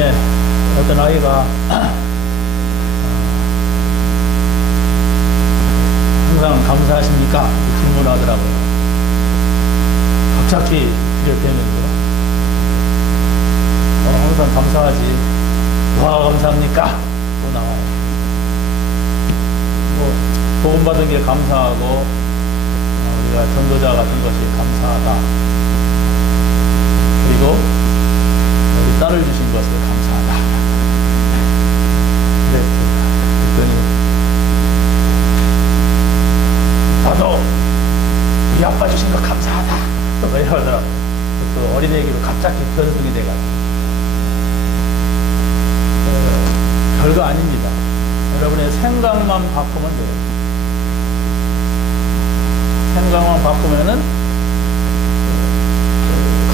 요즘에 어떤 아이가 항상 감사하십니까? 질문하더라고요. 갑자기 비롯되면서 항상 감사하지. 뭐가 감사합니까? 또 나와요. 뭐 복음 받은 게 감사하고 우리가 전도자 같은 것이 감사하다. 그리고 우리 딸을 주신 것에 감사하다. 그랬더니 나도 우리 아빠 주신 거 감사하다. 또 이러더라고. 또 어린애기로 갑자기 변성이 돼가지고. 별거 아닙니다. 여러분의 생각만 바꾸면 돼요. 생각만 바꾸면은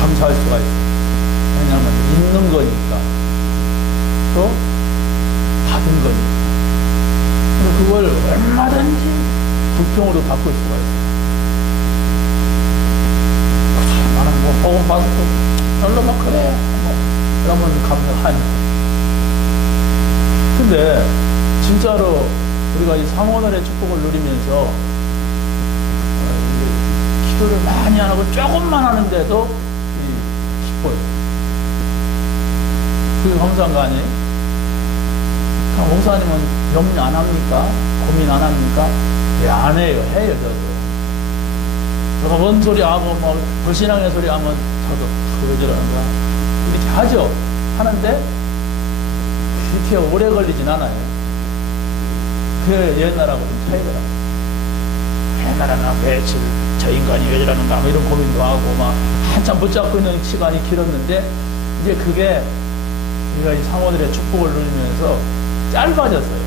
감사할 수가 있어요. 왜냐하면 있는 거니까, 또 받은 거니까. 그걸 얼마든지 불평으로 바꿀 수가 있어요. 나는 뭐 복음 받고 별로 막 그래. 그러면 감사하니까. 근데 진짜로 우리가 이 삼원월의 축복을 누리면서 기도를 많이 안 하고 조금만 하는데도 기뻐요. 그게 감사한 거 아니에요? 목사님은 염려 안 합니까? 고민 안 합니까? 예, 안 해요. 해요, 저도. 제가 뭔 소리 하고, 뭐, 불신앙의 소리 하면 저도 왜 저러는가? 이렇게 하죠. 하는데, 그렇게 오래 걸리진 않아요. 그게 옛날하고 좀 차이더라고요. 옛날에는 며칠 저 인간이 왜 저러는가, 뭐 이런 고민도 하고, 막, 한참 붙잡고 있는 시간이 길었는데, 이제 그게 우리가 이 상호들의 축복을 누리면서 짧아졌어요.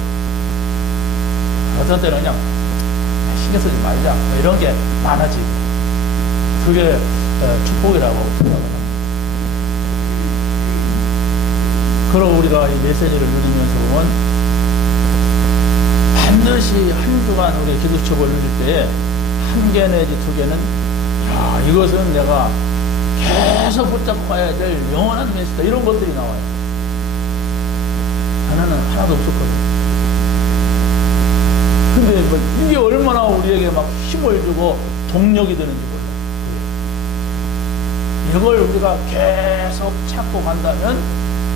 어떤 때는 그냥 신경 쓰지 말자, 뭐 이런 게 많아지고. 그게 축복이라고 생각합니다. 그럼 우리가 이 메시지를 누리면서 보면 반드시 한 주간 우리 기도축복을 누릴 때에 한 개 내지 두 개는 야, 이것은 내가 계속 붙잡고 가야 될 영원한 메시지다. 이런 것들이 나와요. 하나는 하나도 없었거든요. 근데 뭐 이게 얼마나 우리에게 막 힘을 주고 동력이 되는지 몰라요. 이걸 우리가 계속 찾고 간다면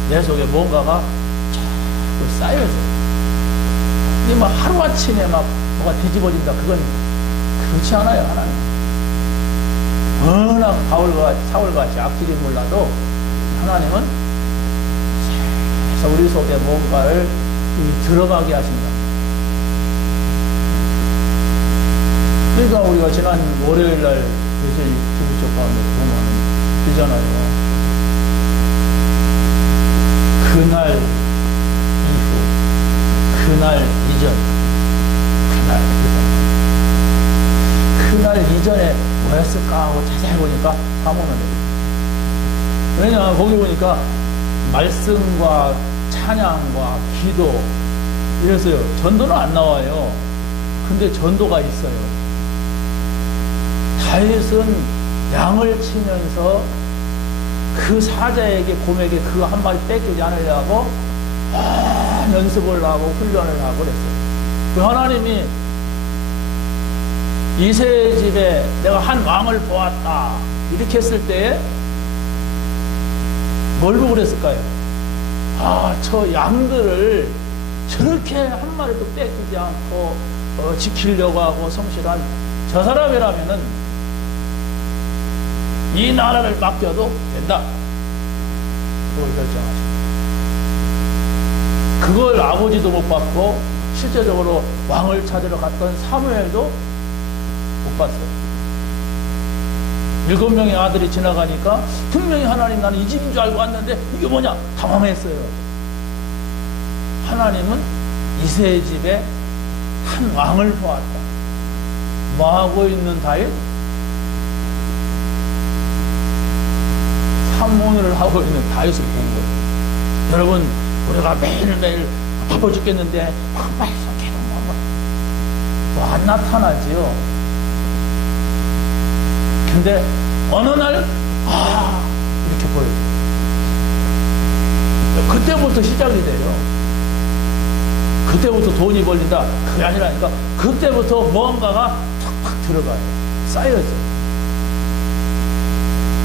내 속에 뭔가가 자꾸 쌓여져요. 이게 막 하루아침에 막 뭐가 뒤집어진다. 그건 그렇지 않아요, 하나님. 워낙 사울같이 악질이 몰라도 하나님은 계속 우리 속에 뭔가를 들어가게 하신다. 그러니까 우리가 지난 월요일날 메시지 기도책 가운데 보면 되잖아요. 그날 이후, 그날 이전, 그날 이전에 뭐였을까 하고 자세히 보니까 사모는이에요. 왜냐, 거기 보니까 말씀과 찬양과 기도 이랬어요. 전도는 안 나와요. 근데 전도가 있어요. 다윗은 양을 치면서 그 사자에게 곰에게 그 한 마리 뺏기지 않으려고 연습을 하고 훈련을 하고 그랬어요. 그 하나님이 이새의 집에 내가 한 왕을 보았다 이렇게 했을 때에 뭘 보고 그랬을까요? 저 양들을 저렇게 한 마리도 뺏기지 않고 지키려고 하고 성실한 저 사람이라면은 이 나라를 맡겨도 된다. 그걸 결정하십니다. 그걸 아버지도 못 받고 실제적으로 왕을 찾으러 갔던 사무엘도 못 봤어요. 7명의 아들이 지나가니까 분명히 하나님 나는 이 집인 줄 알고 왔는데 이게 뭐냐? 당황했어요. 하나님은 이새의 집에 한 왕을 보았다. 뭐하고 있는 다윗? 삼문을 하고 있는 다윗을 본 거예요. 여러분, 우리가 매일매일 바빠 죽겠는데 빨리 계속 뭐 안 나타나지요. 근데 어느 날 이렇게 보여요. 그때부터 시작이 돼요. 그때부터 돈이 벌린다. 그게 아니라니까. 그때부터 무언가가 탁탁 들어가요. 쌓여져.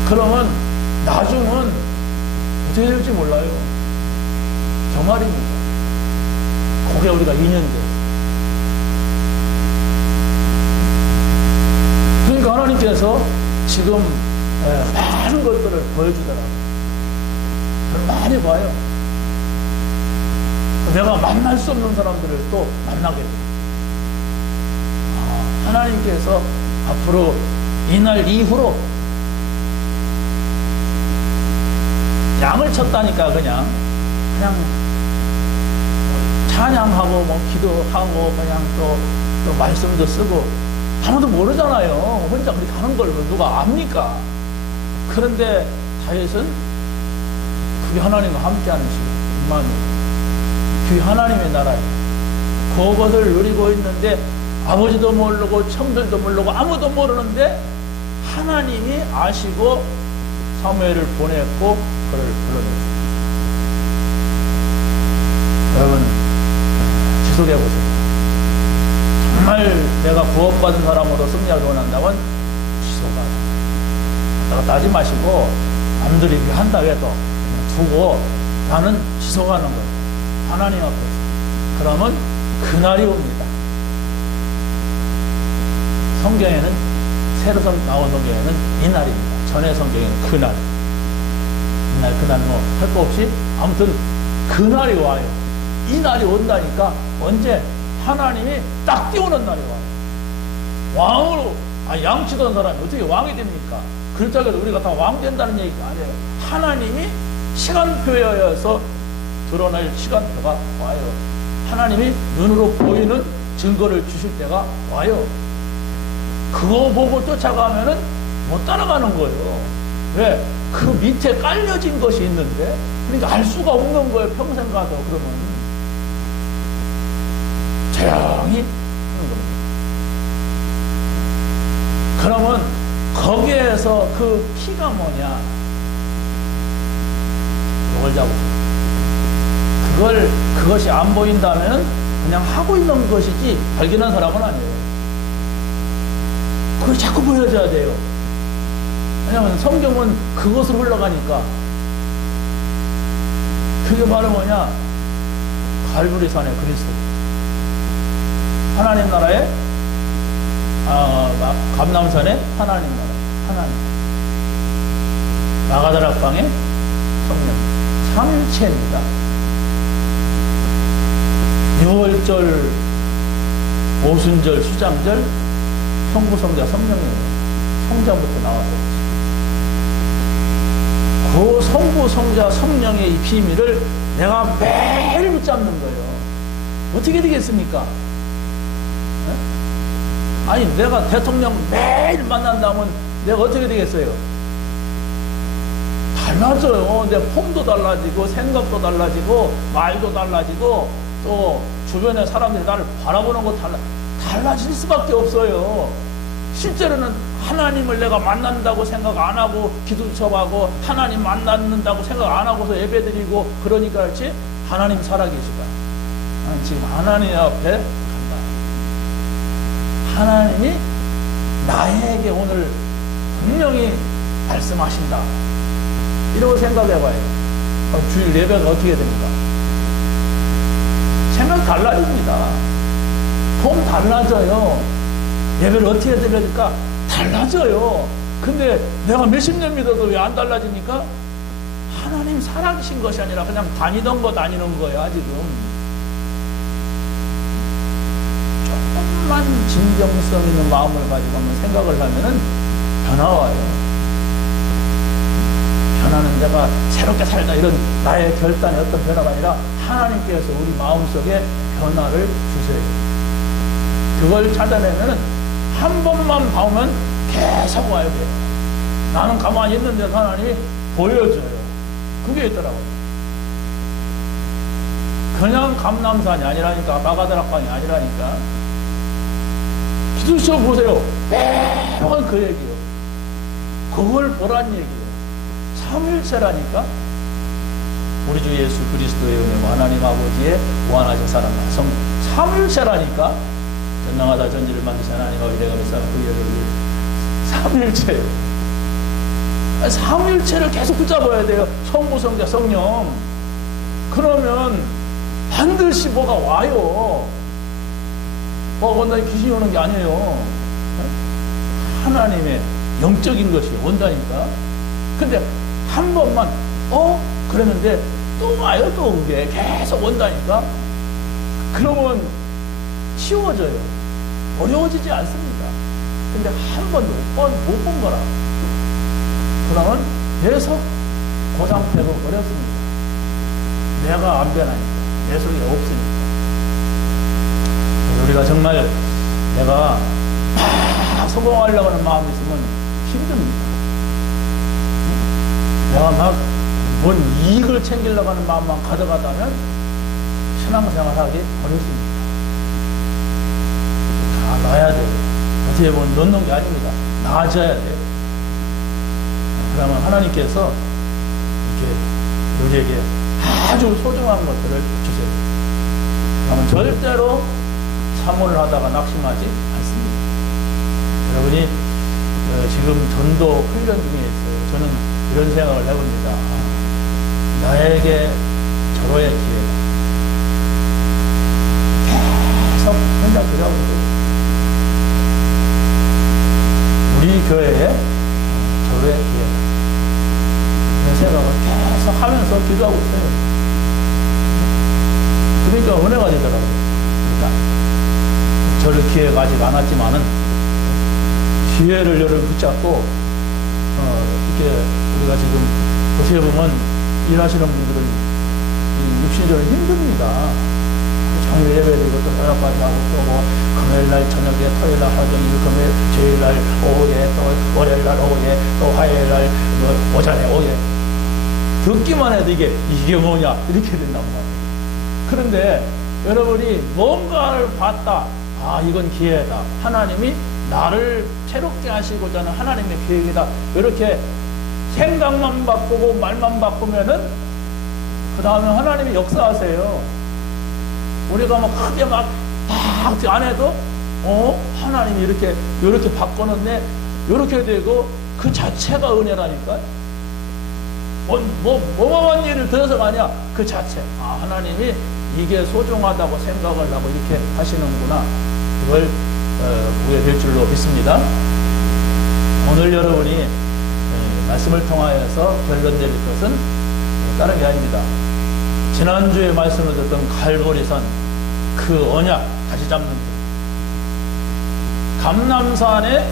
그러면 나중은 어떻게 될지 몰라요. 정말입니다. 그게 우리가 인연돼. 그러니까 하나님께서 지금 많은 것들을 보여주더라고요. 저는 많이 봐요. 내가 만날 수 없는 사람들을 또 만나게 돼요. 하나님께서 앞으로 이날 이후로 양을 쳤다니까 그냥 찬양하고 뭐 기도하고 그냥 또 말씀도 쓰고 아무도 모르잖아요. 혼자 그렇게 하는 걸 누가 압니까? 그런데 다윗은 그게 하나님과 함께하는 시간, 임마누엘. 그게 하나님의 나라예요. 그것을 누리고 있는데 아버지도 모르고 청들도 모르고 아무도 모르는데 하나님이 아시고 사무엘을 보냈고 그를 불러냈어요. 여러분 지속해보세요. 정말 내가 구원받은 사람으로 승리하기 원한다면 지속하라. 내가 따지 마시고 남들이 한다 해도 두고 나는 지속하는 거예요. 하나님 앞에서. 그러면 그날이 옵니다. 성경에는 새로 나온 성경에는 이날입니다. 전의 성경에는 그날. 이날 그날 뭐 할 거 없이 아무튼 그날이 와요. 이 날이 온다니까 언제? 하나님이 딱 띄우는 날이 와요. 왕으로 양치던 사람이 어떻게 왕이 됩니까? 그렇다고 해서 우리가 다 왕 된다는 얘기가 아니에요. 하나님이 시간표여서 드러날 시간표가 와요. 하나님이 눈으로 보이는 증거를 주실 때가 와요. 그거 보고 쫓아가면은 못 따라가는 거예요. 왜? 그 밑에 깔려진 것이 있는데, 그러니까 알 수가 없는 거예요. 평생 가도. 그러면 조용히 하는 겁니다. 그러면 거기에서 그 키가 뭐냐? 이걸 잡으세요. 그것이 안 보인다면 그냥 하고 있는 것이지 발견한 사람은 아니에요. 그걸 자꾸 보여줘야 돼요. 왜냐하면 성경은 그것으로 흘러가니까. 그게 바로 뭐냐? 갈보리산의 그리스도. 하나님 나라에 감람산의 하나님 나라. 하나님. 마가다락방의 성령. 삼일체입니다. 6월절, 오순절, 수장절, 성부성자 성령이에요. 성자부터 나와서. 그 성부성자 성령의 이 비밀을 내가 매일 붙잡는 거예요. 어떻게 되겠습니까? 네? 아니 내가 대통령 매일 만난다면 내가 어떻게 되겠어요? 달라져요. 내 폼도 달라지고 생각도 달라지고 말도 달라지고 또 주변의 사람들이 나를 바라보는 거 달라질 수밖에 없어요. 실제로는 하나님을 내가 만난다고 생각 안 하고 기도처하고 하나님 만난다고 생각 안 하고서 예배드리고 그러니까 그렇지 하나님 살아계시다. 나는 지금 하나님 앞에 간다. 하나님이 나에게 오늘 분명히 말씀하신다. 이러고 생각해봐요. 그럼 주일 예배가 어떻게 됩니까? 생각 달라집니다. 폼 달라져요. 예배를 어떻게 드려줄까? 달라져요. 근데 내가 몇십 년 믿어도 왜 안 달라지니까? 하나님 살아계신 것이 아니라 그냥 다니던 거 다니는 거야, 지금. 조금만 진정성 있는 마음을 가지고 한번 생각을 하면은 변화 와요. 변화는 내가 새롭게 살다 이런 나의 결단의 어떤 변화가 아니라 하나님께서 우리 마음속에 변화를 주세요. 그걸 찾아내면은 한 번만 보면 계속 와야 돼요. 나는 가만히 있는데 하나님이 보여줘요. 그게 있더라고요. 그냥 감람산이 아니라니까, 마가다락방이 아니라니까. 기도처 보세요. 매번 그 얘기예요. 그걸 보란 얘기예요. 삼일체라니까. 우리 주 예수 그리스도의 은혜와 하나님 아버지의 무한하신 사랑과 성 삼일체라니까. 전능하다 전지를 만드신 하나님 아버지 내가 믿사는 그 예를 삼일체예요. 삼일체를 계속 붙잡아야 돼요. 성부, 성자, 성령. 그러면 반드시 뭐가 와요. 뭐가 온다니 귀신이 오는 게 아니에요. 하나님의 영적인 것이 온다니까. 근데 한 번만 그랬는데 또 와요. 또 그게 계속 온다니까. 그러면 쉬워져요. 어려워지지 않습니다. 근데 한 번 못 본 거라. 그러면 계속 그 상태로 어렵습니다. 내가 안 변하니까. 내 속에 없으니까. 우리가 정말 내가 막 성공하려고 하는 마음이 있으면 힘듭니다. 내가 막 뭔 이익을 챙기려고 하는 마음만 가져가다면 신앙생활 하기 어렵습니다. 다 놔야 돼요. 어떻게 보면 놓는 게 아닙니다. 놔줘야 돼요. 그러면 하나님께서 이렇게 우리에게 아주 소중한 것들을 주세요. 그러면 절대로 사모를 하다가 낙심하지 않습니다. 여러분이 지금 전도 훈련 중에 있어요. 저는 이런 생각을 해봅니다. 나에게 절호의 기회다. 계속 혼자 기도하고 있어요. 우리 교회에 절호의 기회다. 이런 생각을 계속 하면서 기도하고 있어요. 그러니까 은혜가 되더라고요. 그러니까 저를 기회가 아직 안 왔지만은 기회를 여러분 붙잡고 이렇게 우리가 지금 어떻게 보면 일하시는 분들은 육신적으로 힘듭니다. 평일 예배드리고 또 저녁까지 하고 또 뭐 금요일날 저녁에 토요일날 하루 종일 금요일 주일날 오후에 또 월요일날 오후에 또 화요일날 오전에 오후에 듣기만 해도 이게 뭐냐 이렇게 된단 말이에요. 그런데 여러분이 뭔가를 봤다. 이건 기회다. 하나님이 나를 새롭게 하시고자 하는 하나님의 계획이다. 이렇게 생각만 바꾸고 말만 바꾸면은 그 다음에 하나님이 역사하세요. 우리가 막 크게 막 안 해도 하나님이 이렇게 바꿔놓네. 이렇게 되고 그 자체가 은혜라니까. 뭐만 일을 들어서가 아니야. 그 자체. 하나님이 이게 소중하다고 생각을 하고 이렇게 하시는구나. 그걸 보게 될 줄로 믿습니다. 오늘 여러분이 말씀을 통하여서 결론 내릴 것은 다른 게 아닙니다. 지난주에 말씀을 듣던 갈보리산 그 언약 다시 잡는 것. 감람산에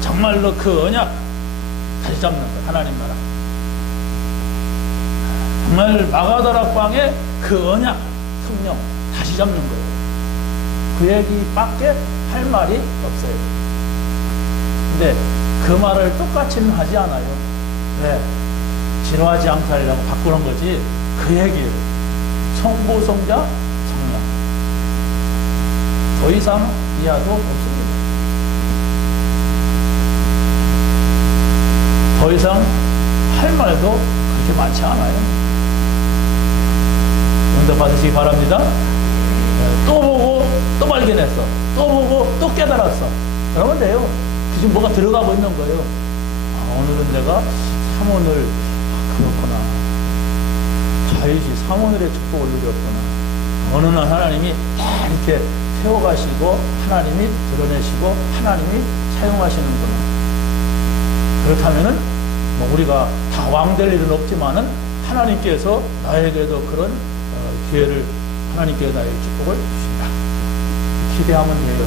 정말로 그 언약 다시 잡는 것. 하나님 나라. 정말 마가다락방에 그 언약 성령 다시 잡는 거예요. 그 얘기밖에 할 말이 없어요. 근데 그 말을 똑같이는 하지 않아요. 왜? 지루하지 않게 하려고 바꾸는 거지. 그 얘기예요. 성부, 성자, 성령. 더 이상 이하도 없습니다. 더 이상 할 말도 그렇게 많지 않아요. 응답 받으시기 바랍니다. 또 보고 또 발견했어. 또 보고 또 깨달았어. 그러면 돼요. 지금 뭐가 들어가고 있는 거예요. 오늘은 내가 삼원을 그렇구나. 다윗이 삼원을의 축복을 누렸구나. 어느 날 하나님이 다 이렇게 세워가시고 하나님이 드러내시고 하나님이 사용하시는구나. 그렇다면은 뭐 우리가 다 왕 될 일은 없지만은 하나님께서 나에게도 그런 기회를 하나님께서 나에게 축복을 주신다. 기대하면 돼요.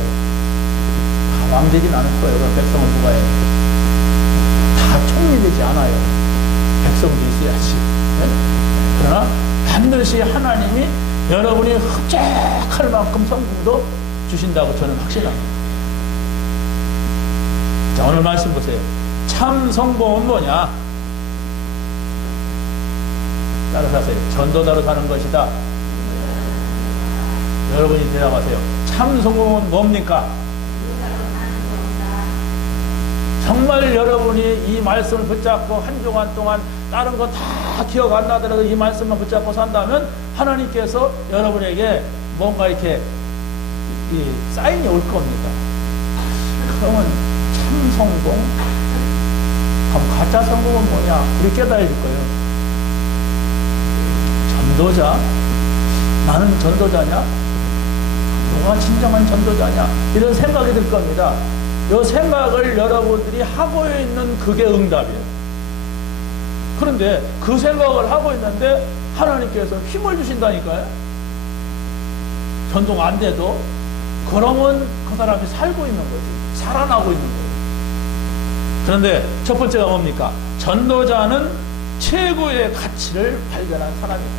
다 왕 되진 않을 거예요. 백성은 누가 해요? 다 총리되지 않아요. 백성도 있어야지. 네? 그러나 반드시 하나님이 여러분이 흡족할 만큼 성공도 주신다고 저는 확신합니다. 자, 오늘 말씀 보세요. 참 성공은 뭐냐? 따라서 하세요. 전도자로 사는 것이다. 여러분이 대답하세요. 참 성공은 뭡니까? 정말 여러분이 이 말씀을 붙잡고 한 주간 동안 다른 거 다 기억 안 나더라도 이 말씀만 붙잡고 산다면 하나님께서 여러분에게 뭔가 이렇게 사인이 올 겁니다. 그러면 참 성공? 그럼 가짜 성공은 뭐냐? 이렇게 깨달을 거예요. 전도자? 나는 전도자냐? 누가 진정한 전도자냐? 이런 생각이 들 겁니다. 이 생각을 여러분들이 하고 있는 그게 응답이에요. 그런데 그 생각을 하고 있는데 하나님께서 힘을 주신다니까요. 전도가 안 돼도 그러면 그 사람이 살고 있는 거지. 살아나고 있는 거예요. 그런데 첫 번째가 뭡니까? 전도자는 최고의 가치를 발견한 사람이다.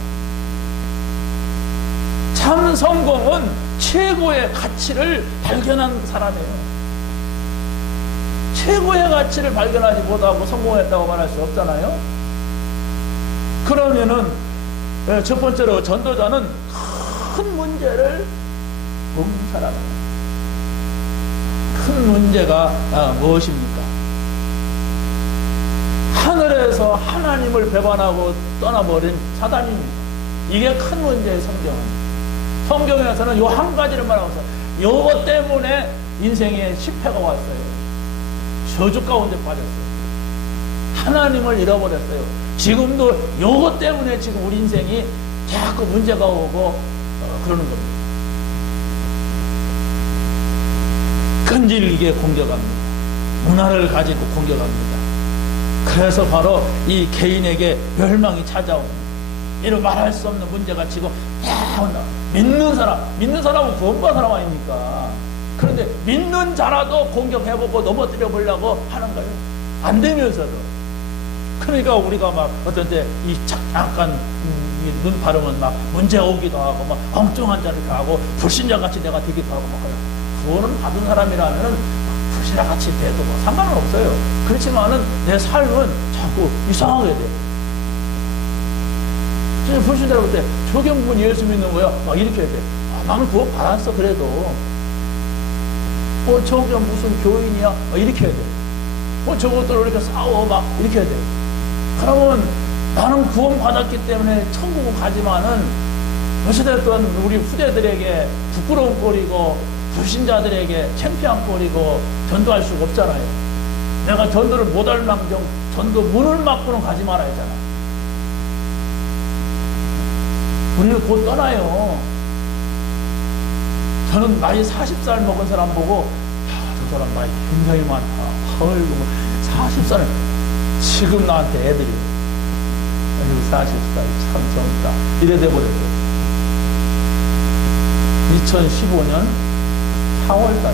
참 성공은 최고의 가치를 발견한 사람이에요. 최고의 가치를 발견하지 못하고 성공했다고 말할 수 없잖아요. 그러면은 첫 번째로 전도자는 큰 문제를 본 사람이에요. 큰 문제가 무엇입니까? 하늘에서 하나님을 배반하고 떠나버린 사단입니다. 이게 큰 문제예요. 성경에서는 요 한 가지를 말하고 있어요. 요것 때문에 인생에 실패가 왔어요. 저주 가운데 빠졌어요. 하나님을 잃어버렸어요. 지금도 요것 때문에 지금 우리 인생이 자꾸 문제가 오고 그러는 겁니다. 끈질기게 공격합니다. 문화를 가지고 공격합니다. 그래서 바로 이 개인에게 멸망이 찾아옵니다. 이런 말할 수 없는 문제가 지금 다 온다. 믿는 사람은 구원받은 사람 아닙니까? 그런데 믿는 자라도 공격해보고 넘어뜨려 보려고 하는 거예요. 안 되면서도. 그러니까 우리가 막 어떤 때 이 잠깐 눈 바르면 막 문제 오기도 하고 막 엉뚱한 자를 하고 불신자 같이 내가 되기도 하고 막 그래요. 구원을 받은 사람이라면은 불신자 같이 돼도 뭐 상관은 없어요. 그렇지만은 내 삶은 자꾸 이상하게 돼. 진짜 불신자로 볼 때 조경분 예수 믿는 거야. 막 이렇게 해야 돼. 나는 구원 받았어 그래도. 저게 무슨 교인이야? 막 이렇게 해야 돼. 저것들로 이렇게 싸워 막 이렇게 해야 돼. 그러면 나는 구원 받았기 때문에 천국은 가지만은 어찌됐든 우리 후대들에게 부끄러운 꼴이고 불신자들에게 창피한 꼴이고 전도할 수가 없잖아요. 내가 전도를 못할 망정 전도 문을 막고는 가지 말아야 했잖아. 우리는 곧 떠나요. 저는 나이 40살 먹은 사람 보고 저 사람 나이 굉장히 많다. 아이고 40살 지금 나한테 애들이 40살 참 젊다 이래 돼버렸어요. 2015년 4월달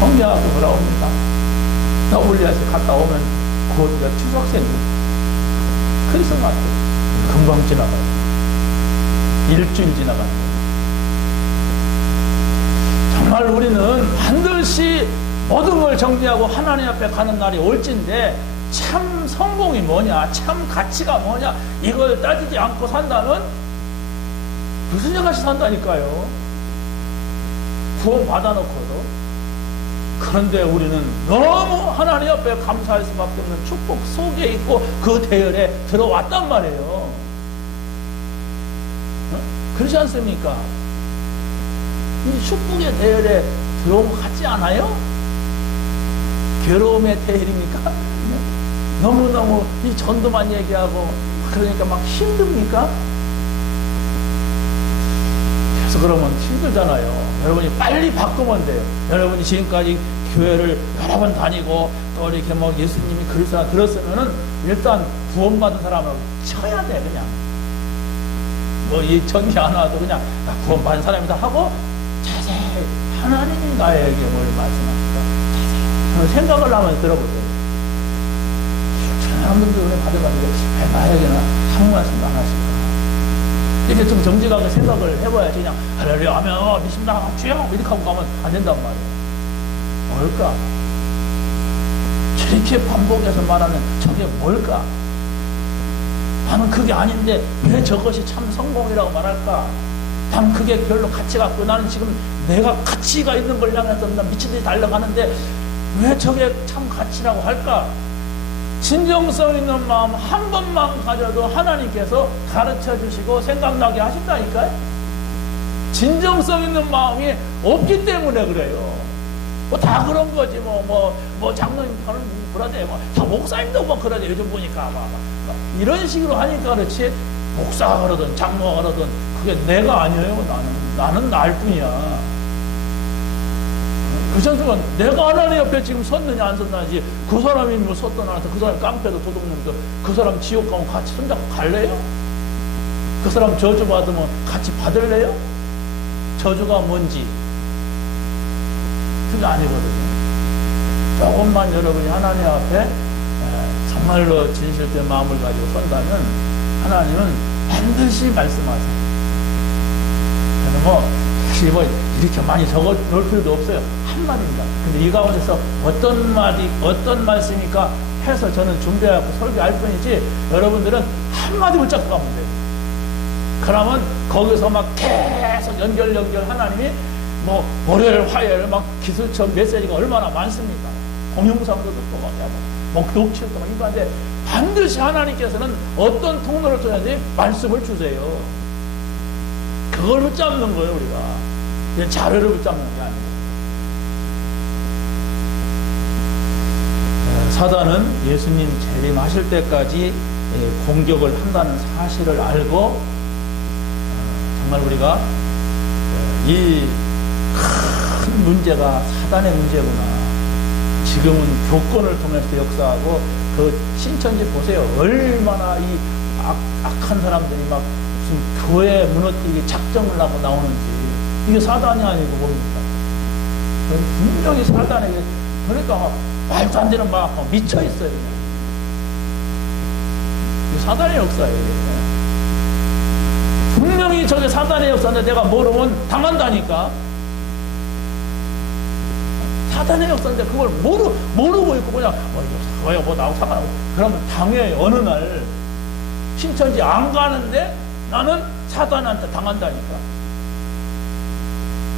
성경학교 돌아옵니다. WRC 갔다 오면 곧 추석 생일 크리스마스 금방 지나가요. 일주일 지나가는 거예요. 정말 우리는 반드시 모든 걸 정리하고 하나님 앞에 가는 날이 올진데 참 성공이 뭐냐, 참 가치가 뭐냐 이걸 따지지 않고 산다면 불신자같이 산다니까요. 구원 받아놓고도. 그런데 우리는 너무 하나님 앞에 감사할 수밖에 없는 축복 속에 있고 그 대열에 들어왔단 말이에요. 그렇지 않습니까? 이 축복의 대열에 들어온 것 같지 않아요? 괴로움의 대열입니까? 너무너무 이 전도만 얘기하고 그러니까 막 힘듭니까? 그래서 그러면 힘들잖아요. 여러분이 빨리 바꾸면 돼요. 여러분이 지금까지 교회를 여러 번 다니고 또 이렇게 뭐 예수님이 그리스도라 들었으면은 일단 구원받은 사람을 쳐야 돼. 그냥 뭐 이 전기 안 와도 그냥 구원받은 사람이다 하고 자세히 하나님이 나에게 뭘 말씀하실까 자세히 생각을 하면서 들어보세요. 한 분들 은혜 받아가지고 나에게는 한 말씀도 안 하시고 이렇게 좀 정직하게 생각을 해봐야지 그냥 할렐루야 하면 믿습니다 주여 이렇게 하고 가면 안 된단 말이에요. 뭘까? 저렇게 반복해서 말하는 저게 뭘까? 나는 그게 아닌데 왜 저것이 참 성공이라고 말할까? 나는 그게 별로 가치가 없고 나는 지금 내가 가치가 있는 걸 향해서 나 미친 듯이 달려가는데 왜 저게 참 가치라고 할까? 진정성 있는 마음 한 번만 가져도 하나님께서 가르쳐 주시고 생각나게 하신다니까요. 진정성 있는 마음이 없기 때문에 그래요. 뭐 다 그런 거지. 뭐 장로님 그러대. 다 목사님도 뭐 그러대. 요즘 보니까 이런 식으로 하니까 그렇지. 목사가 그러든 장로가 그러든 그게 내가 아니에요. 나는 날 뿐이야. 그 정도면 내가 하나님 옆에 지금 섰느냐 안 섰느냐지, 그 사람이 뭐 섰던 않았던 그 사람 깡패도 도둑놈도 그 사람 지옥 가면 같이 손잡고 갈래요? 그 사람 저주 받으면 같이 받을래요? 저주가 뭔지 그게 아니거든요. 조금만 여러분이 하나님 앞에 정말로 진실된 마음을 가지고 선다면 하나님은 반드시 말씀하세요. 그래서 사실 이렇게 많이 적어 놓을 필요도 없어요. 한마디입니다. 근데 이 가운데서 어떤 말씀이니까 해서 저는 준비하고 설교할 뿐이지, 여러분들은 한마디 붙잡고 가면 돼요. 그러면 거기서 막 계속 연결 하나님이 뭐 월요일 화요일 막 기술처럼 메시지가 얼마나 많습니까? 동영상도 듣고 막 녹취도 막 이거한데, 반드시 하나님께서는 어떤 통로를 통해서 말씀을 주세요. 그걸 붙잡는 거예요. 우리가 자료를 붙잡는 게 아니고. 사단은 예수님 재림하실 때까지 공격을 한다는 사실을 알고, 정말 우리가 이 큰 문제가 사단의 문제구나, 지금은 교권을 통해서 역사하고, 그 신천지 보세요. 얼마나 이 악한 사람들이 막 무슨 교회 무너뜨리기 작정을 하고 나오는지. 이게 사단이 아니고 뭡니까? 분명히 사단에게, 그러니까 말도 안 되는 막 미쳐 있어요. 이게 사단의 역사예요. 분명히 저게 사단의 역사인데 내가 모르면 당한다니까. 사단의 역사인데 그걸 모르고 있고 그냥 뭐 나하고 상관없고 그러면 당해. 어느 날 신천지 안 가는데 나는 사단한테 당한다니까.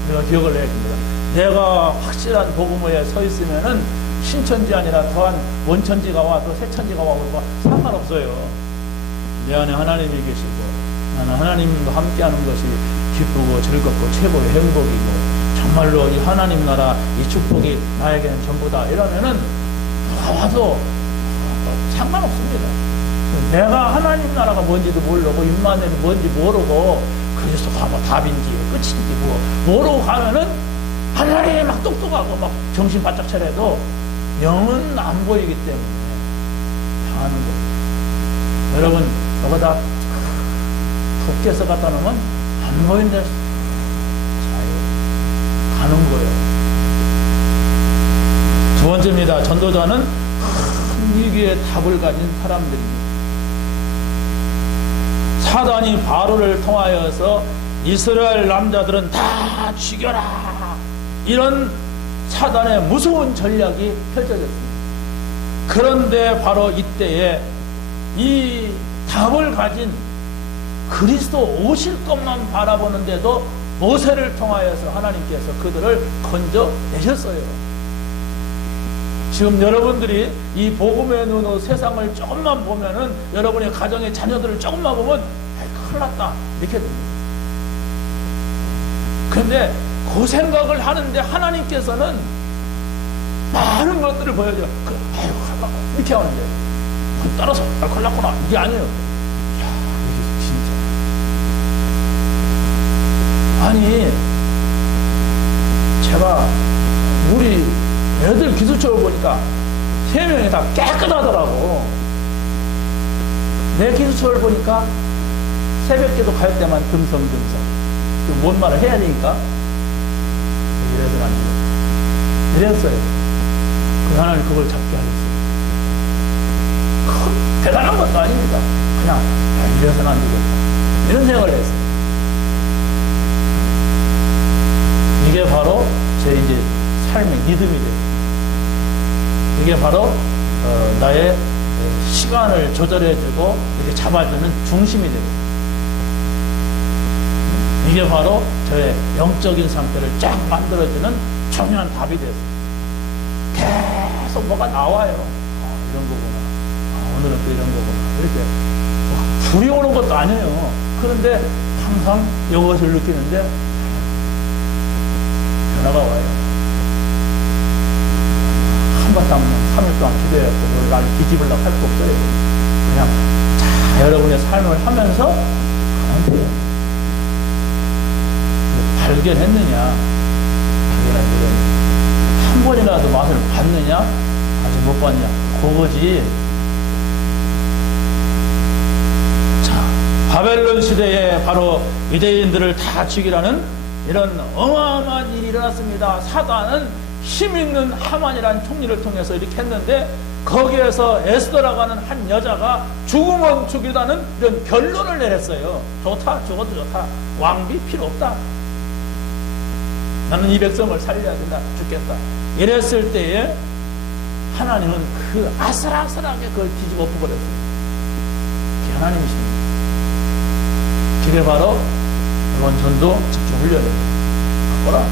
우리가 기억을 해야 됩니다. 내가 확실한 복음에 서 있으면은 신천지 아니라 더한 원천지가 와도 새천지가 와도 상관없어요. 내 안에 하나님이 계시고 나는 하나님과 함께하는 것이 기쁘고 즐겁고 최고의 행복이고, 정말로 이 하나님 나라 이 축복이 나에게는 전부다, 이러면은 누가 와도 상관없습니다. 내가 하나님 나라가 뭔지도 모르고 임마누엘이 뭔지 모르고 그리스도가 뭐 답인지 끝인지 모르고 가면은 하나님이 막 똑똑하고 막 정신 바짝 차려도 영은 안 보이기 때문에 당하는 겁니다. 여러분, 저거다 덮개서 갖다 놓으면 안 보이는데 가는 거예요. 두 번째입니다. 전도자는 큰 위기의 답을 가진 사람들입니다. 사단이 바로를 통하여서 이스라엘 남자들은 다 죽여라, 이런 사단의 무서운 전략이 펼쳐졌습니다. 그런데 바로 이때에 이 답을 가진 그리스도 오실 것만 바라보는데도 모세를 통하여서 하나님께서 그들을 건져내셨어요. 지금 여러분들이 이 복음의 눈으로 세상을 조금만 보면은, 여러분의 가정의 자녀들을 조금만 보면 큰일 났다 이렇게 됩니다. 그런데 그 생각을 하는데 하나님께서는 많은 것들을 보여줘요. 이렇게 하는데 따라서 큰일 났구나, 이게 아니에요. 이야, 이게 진짜. 아니, 제가 우리 애들 기술초를 보니까 3명이 다 깨끗하더라고. 내 기술초를 보니까 새벽기도 갈 때만 듬성듬성. 뭔 말을 해야 되니까 이래서는 안 되고 이랬어요. 그 하나님 그걸 잡게 하셨어요. 큰 대단한 것도 아닙니다. 그냥 이래서는 안 되겠다, 이런 생각을 했어요. 이게 바로 제 이제 삶의 믿음이 돼요. 이게 바로 나의 시간을 조절해주고 이렇게 잡아주는 중심이 됩니다. 이게 바로 저의 영적인 상태를 쫙 만들어주는 중요한 답이 됐어요. 계속 뭐가 나와요. 이런 거구나. 오늘은 또 이런 거구나. 이렇게 불이 오는 것도 아니에요. 그런데 항상 이것을 느끼는데 변화가 와요. 한바탕 3일 동안 기도해갖고 뭘 날 뒤집으려고 할 거 없어요. 그냥 여러분의 삶을 하면서 가면 돼요. 발견했느냐? 한 번이라도 맛을 봤느냐? 아직 못 봤냐? 그거지. 자, 바벨론 시대에 바로 유대인들을 다 죽이라는 이런 어마어마한 일이 일어났습니다. 사단은 힘있는 하만이라는 총리를 통해서 이렇게 했는데 거기에서 에스더라고 하는 한 여자가 죽으면 죽이라는 이런 결론을 내렸어요. 좋다, 죽어도 좋다. 왕비 필요 없다. 나는 이 백성을 살려야 된다. 죽겠다. 이랬을 때에 하나님은 그 아슬아슬하게 그걸 뒤집어 엎어버렸어요. 그게 하나님이십니다. 그게 바로 이번 전도 집중 훈련이에요. 갖거라.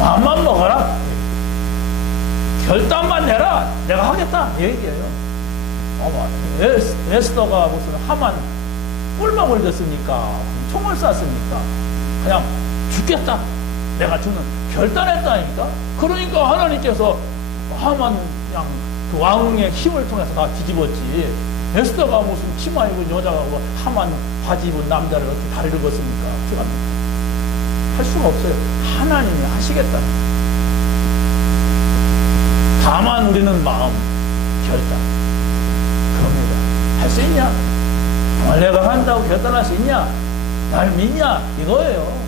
마음만 먹어라. 결단만 내라. 내가 하겠다. 이 얘기예요. 에스더가 무슨 하만 꿀망울 됐습니까? 총을 쐈습니까? 그냥 죽겠다. 내가 죽는 결단했다니까. 그러니까 하나님께서 하만 그냥 그 왕의 힘을 통해서 다 뒤집었지. 에스더가 무슨 치마 입은 여자가 하만 바지 입은 남자를 어떻게 다리를 걷습니까? 할 수가 없어요. 하나님이 하시겠다. 다만 우리는 마음, 결단. 그겁니다. 할 수 있냐? 정말 내가 한다고 결단할 수 있냐? 날 믿냐? 이거예요.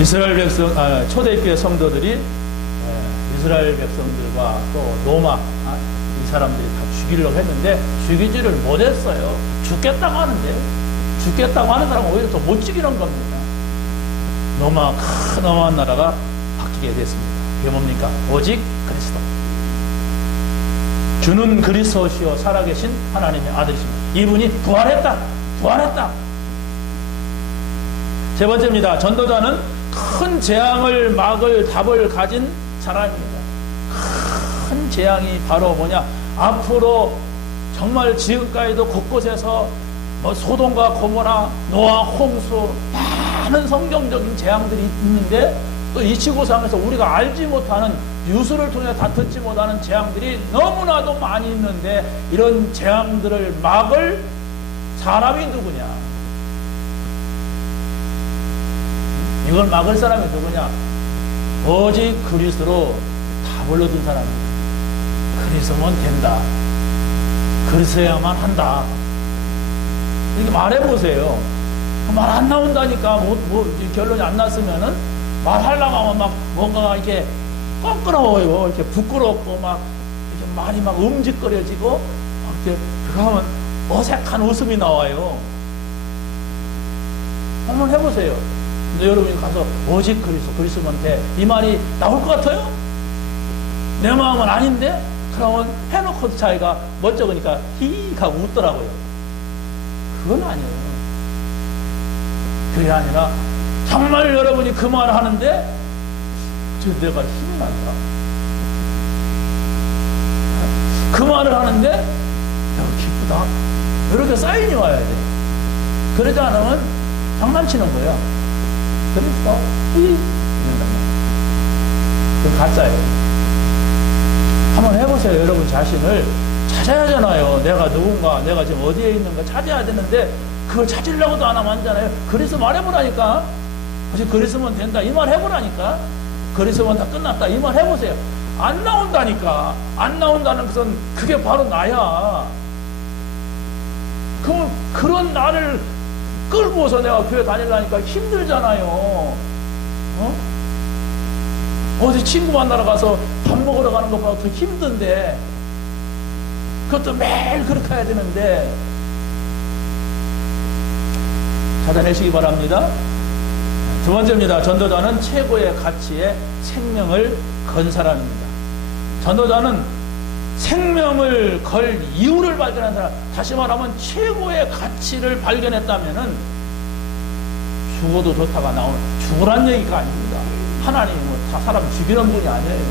이스라엘 백성, 초대교회 성도들이 이스라엘 백성들과 또 로마, 이 사람들이 다 죽이려고 했는데 죽이지를 못했어요. 죽겠다고 하는데, 죽겠다고 하는 사람은 오히려 더 못 죽이는 겁니다. 로마, 큰 어마한 나라가 바뀌게 됐습니다. 그게 뭡니까? 오직 그리스도. 주는 그리스도시요 살아계신 하나님의 아들이십니다. 이분이 부활했다. 부활했다. 세 번째입니다. 전도자는 큰 재앙을 막을 답을 가진 사람입니다. 큰 재앙이 바로 뭐냐? 앞으로 정말 지금까지도 곳곳에서 소돔과 고모라, 노아, 홍수 많은 성경적인 재앙들이 있는데 또 이 지구상에서 우리가 알지 못하는 뉴스를 통해 다 듣지 못하는 재앙들이 너무나도 많이 있는데 이런 재앙들을 막을 사람이 누구냐? 이걸 막을 사람이 누구냐? 오직 그리스도로 답을 얻은 사람입니다. 그리스도면 된다. 그리스도야만 한다. 이렇게 말해보세요. 말 안 나온다니까, 결론이 안 났으면은, 말하려고 하면 막 뭔가 이렇게 껄끄러워요. 이렇게 부끄럽고 막, 이렇게 말이 막 움직거려지고, 막 이렇게, 그러면 어색한 웃음이 나와요. 한번 해보세요. 근데 여러분이 가서, 오직 그리스도면 돼. 이 말이 나올 것 같아요? 내 마음은 아닌데? 그러면 해놓고도 자기가 멋쩍으니까 히익 하고 웃더라고요. 그건 아니에요. 그게 아니라 정말 여러분이 그 말을 하는데 내가 힘이 난다. 그 말을 하는데 내가 기쁘다. 이렇게 사인이 와야 돼. 그러지 않으면 장난치는 거야. 그래서 그건 가짜예요. 한번 해보세요. 여러분 자신을 찾아야 하잖아요. 내가 누군가, 내가 지금 어디에 있는가 찾아야 되는데 그걸 찾으려고도 안 하면 안 되잖아요. 그래서 말해보라니까. 혹시 그랬으면 된다. 이 말 해보라니까. 그랬으면 다 끝났다. 이 말 해보세요. 안 나온다니까. 안 나온다는 것은 그게 바로 나야. 그럼 그런 나를 끌고서 내가 교회 다니려니까 힘들잖아요. 어디 친구 만나러 가서 밥 먹으러 가는 것보다 더 힘든데 그것도 매일 그렇게 해야 되는데 찾아내시기 바랍니다. 두 번째입니다. 전도자는 최고의 가치의 생명을 건 사람입니다. 전도자는 생명을 걸 이유를 발견한 사람, 다시 말하면 최고의 가치를 발견했다면은 죽어도 좋다가 나오는 죽으란 얘기가 아닙니다. 하나님이 뭐 다 사람 죽이는 분이 아니에요.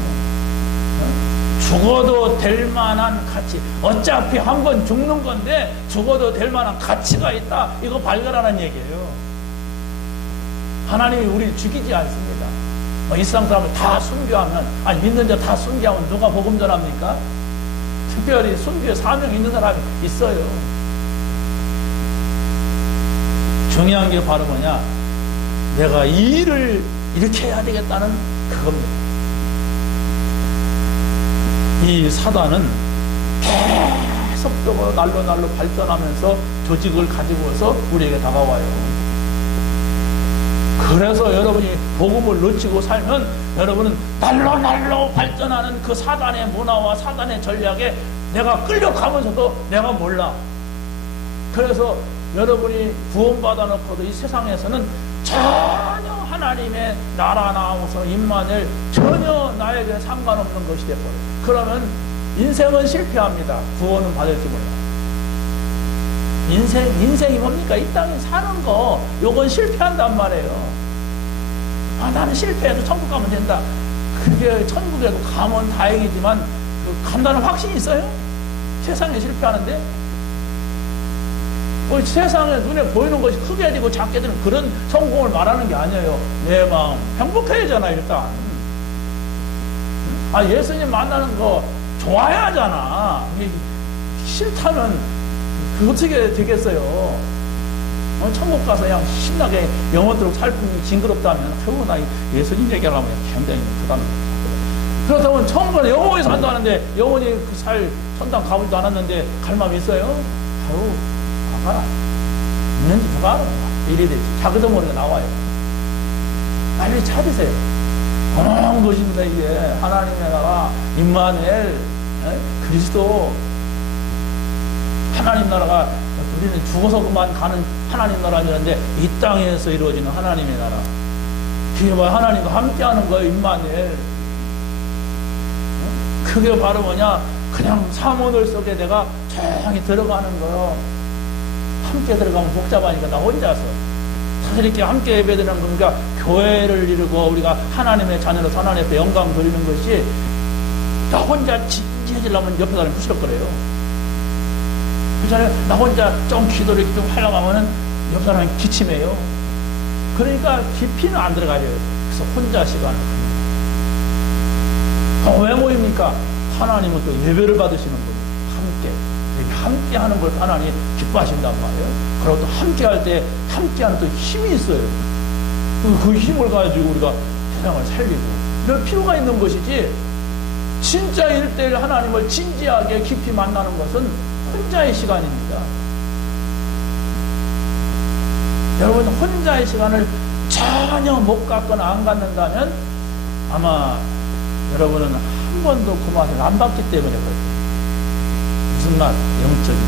어? 죽어도 될 만한 가치. 어차피 한 번 죽는 건데 죽어도 될 만한 가치가 있다. 이거 발견하는 얘기예요. 하나님이 우리를 죽이지 않습니다. 이 세상 사람을 다 순교하면, 아니 믿는 자 다 순교하면 누가 복음 전합니까? 특별히 순교의 사명이 있는 사람이 있어요. 중요한 게 바로 뭐냐? 내가 이 일을 이렇게 해야 되겠다는 그겁니다. 이 사단은 계속적으로 날로 발전하면서 조직을 가지고서 우리에게 다가와요. 그래서 여러분이 복음을 놓치고 살면 여러분은 날로 발전하는 그 사단의 문화와 사단의 전략에 내가 끌려가면서도 내가 몰라. 그래서 여러분이 구원받아 놓고도 이 세상에서는 전혀 하나님의 나라나오서 임마누엘 전혀 나에게 상관없는 것이 되어버려요. 그러면 인생은 실패합니다. 구원은 받을지 몰라. 인생이 뭡니까? 이 땅에 사는 거, 요건 실패한단 말이에요. 아, 나는 실패해도 천국 가면 된다. 그게 천국에도 가면 다행이지만, 간다는 확신이 있어요? 세상에 실패하는데? 세상에 눈에 보이는 것이 크게 되고 작게 되는 그런 성공을 말하는 게 아니에요. 내 마음 행복해야잖아, 일단. 아, 예수님 만나는 거 좋아야 하잖아. 싫다면 그 어떻게 되겠어요? 천국 가서 그냥 신나게 영혼들로 살 뿐이 징그럽다면, 나 예수님 얘기하려면 굉장히 부담입니다. 그렇다면 천국에 영원히 산다는데, 영원히 그 살 천당 가보지도 않았는데 갈 마음이 있어요? 아유, 가라. 있는지 누가 알아? 이래 되지. 자기도 모르게 나와요. 빨리 찾으세요. 어마어마한 것입니다, 이게. 하나님의 나라, 임마누엘, 그리스도. 하나님 나라가, 우리는 죽어서 그만 가는 하나님 나라인데, 이 땅에서 이루어지는 하나님의 나라. 그게 뭐 하나님과 함께 하는 거예요, 임마누엘. 그게 바로 뭐냐? 그냥 사모늘 속에 내가 조용히 들어가는 거요. 함께 들어가면 복잡하니까 나 혼자서. 사실 이렇게 함께 예배드리는 겁니까? 교회를 이루고 우리가 하나님의 자녀로 하나님 앞에 영광 돌리는 것이, 나 혼자 진지해지려면 옆에 사람이 부시럭거려요. 그렇잖아요. 나 혼자 좀 기도를 좀 하려고 하면은 옆 사람이 기침해요. 그러니까 깊이는 안 들어가요. 그래서 혼자 시간을 갑니다. 왜 모입니까? 하나님은 또 예배를 받으시는 분이에요. 함께 하는 걸 하나님 기뻐하신단 말이에요. 그리고 또 함께 할 때, 함께 하는 또 힘이 있어요. 그 힘을 가지고 우리가 세상을 살리고, 이럴 필요가 있는 것이지, 진짜 1대1 하나님을 진지하게 깊이 만나는 것은 혼자의 시간입니다. 여러분, 혼자의 시간을 전혀 못 갖거나 안 갖는다면 아마 여러분은 한 번도 그 맛을 안 받기 때문에 그렇죠. 무슨 맛? 영적인.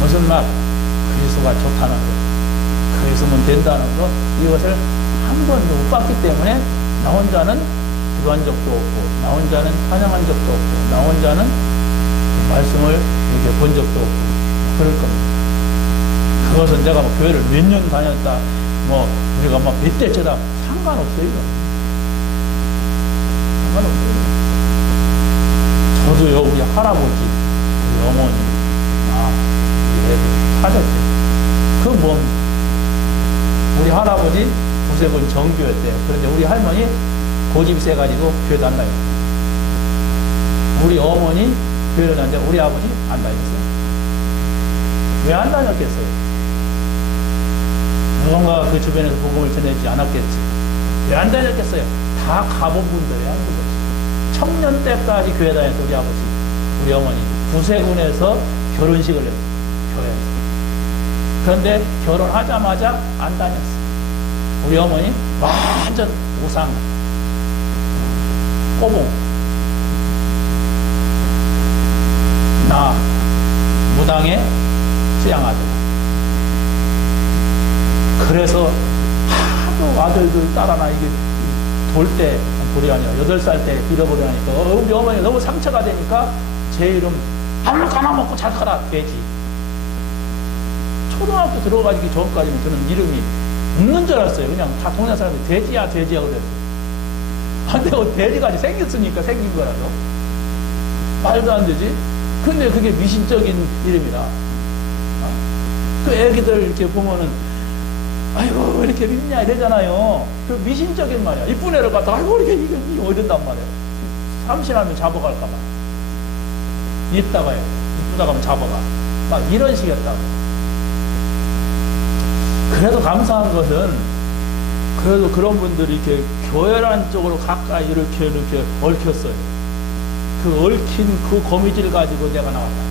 무슨 맛? 그리스도가 좋다는 것. 그리스도면 된다는 것. 이것을 한 번도 못 봤기 때문에 나 혼자는 기도한 적도 없고, 나 혼자는 찬양한 적도 없고, 나 혼자는 그 말씀을 이렇게 본 적도 없고, 그럴 겁니다. 그것은 내가 뭐 교회를 몇 년 다녔다, 뭐 우리가 막 몇 대째다, 상관없어요. 이거. 상관없어요. 저도요, 우리 할아버지, 어머니, 우리 애들 사셨죠. 그 뭡니까? 우리 할아버지 구세군 정교회 때, 그런데 우리 할머니 고집이 세가지고 교회도 안 다녔어요. 우리 어머니 교회를 다녔는데 우리 아버지 안 다녔어요. 왜 안 다녔겠어요? 누군가 그 주변에서 복음을 전하지 않았겠지. 왜 안 다녔겠어요? 다 가본 분들이 하는 거지. 청년 때까지 교회 다녔어요, 우리 아버지, 우리 어머니. 구세군에서 결혼식을 했어요, 교회에서. 그런데 결혼하자마자 안 다녔어요. 우리 어머니 완전 우상, 꼬봉. 나 무당의 수양아들. 그래서 하도 아들들 따라나 이게 돌 때, 돌이 아니라 8살 때 잃어버리니까 우리 어머니 너무 상처가 되니까 제 이름 아무거나 먹고 잘 커라, 돼지. 초등학교 들어가기 전까지는 저는 이름이 없는 줄 알았어요. 그냥 다 동네 사람들이 돼지야, 돼지야 그랬어요. 반대로 대리같이 생겼으니까 생긴 거라도. 말도 안 되지? 근데 그게 미신적인 이름이라. 그 애기들 이렇게 보면은, 아이고, 왜 이렇게 믿냐, 이러잖아요. 그 미신적인 말이야. 이쁜 애를 갖다가, 아이고, 이게 이런단 말이야. 삼신하면 잡아갈까봐. 이쁘다가요. 이쁘다가 하면 잡아가. 막 이런 식이었다고. 그래도 감사한 것은, 그래도 그런 분들이 이렇게 교회란 쪽으로 가까이 이렇게 얽혔어요. 그 얽힌 그 거미줄 가지고 내가 나왔다.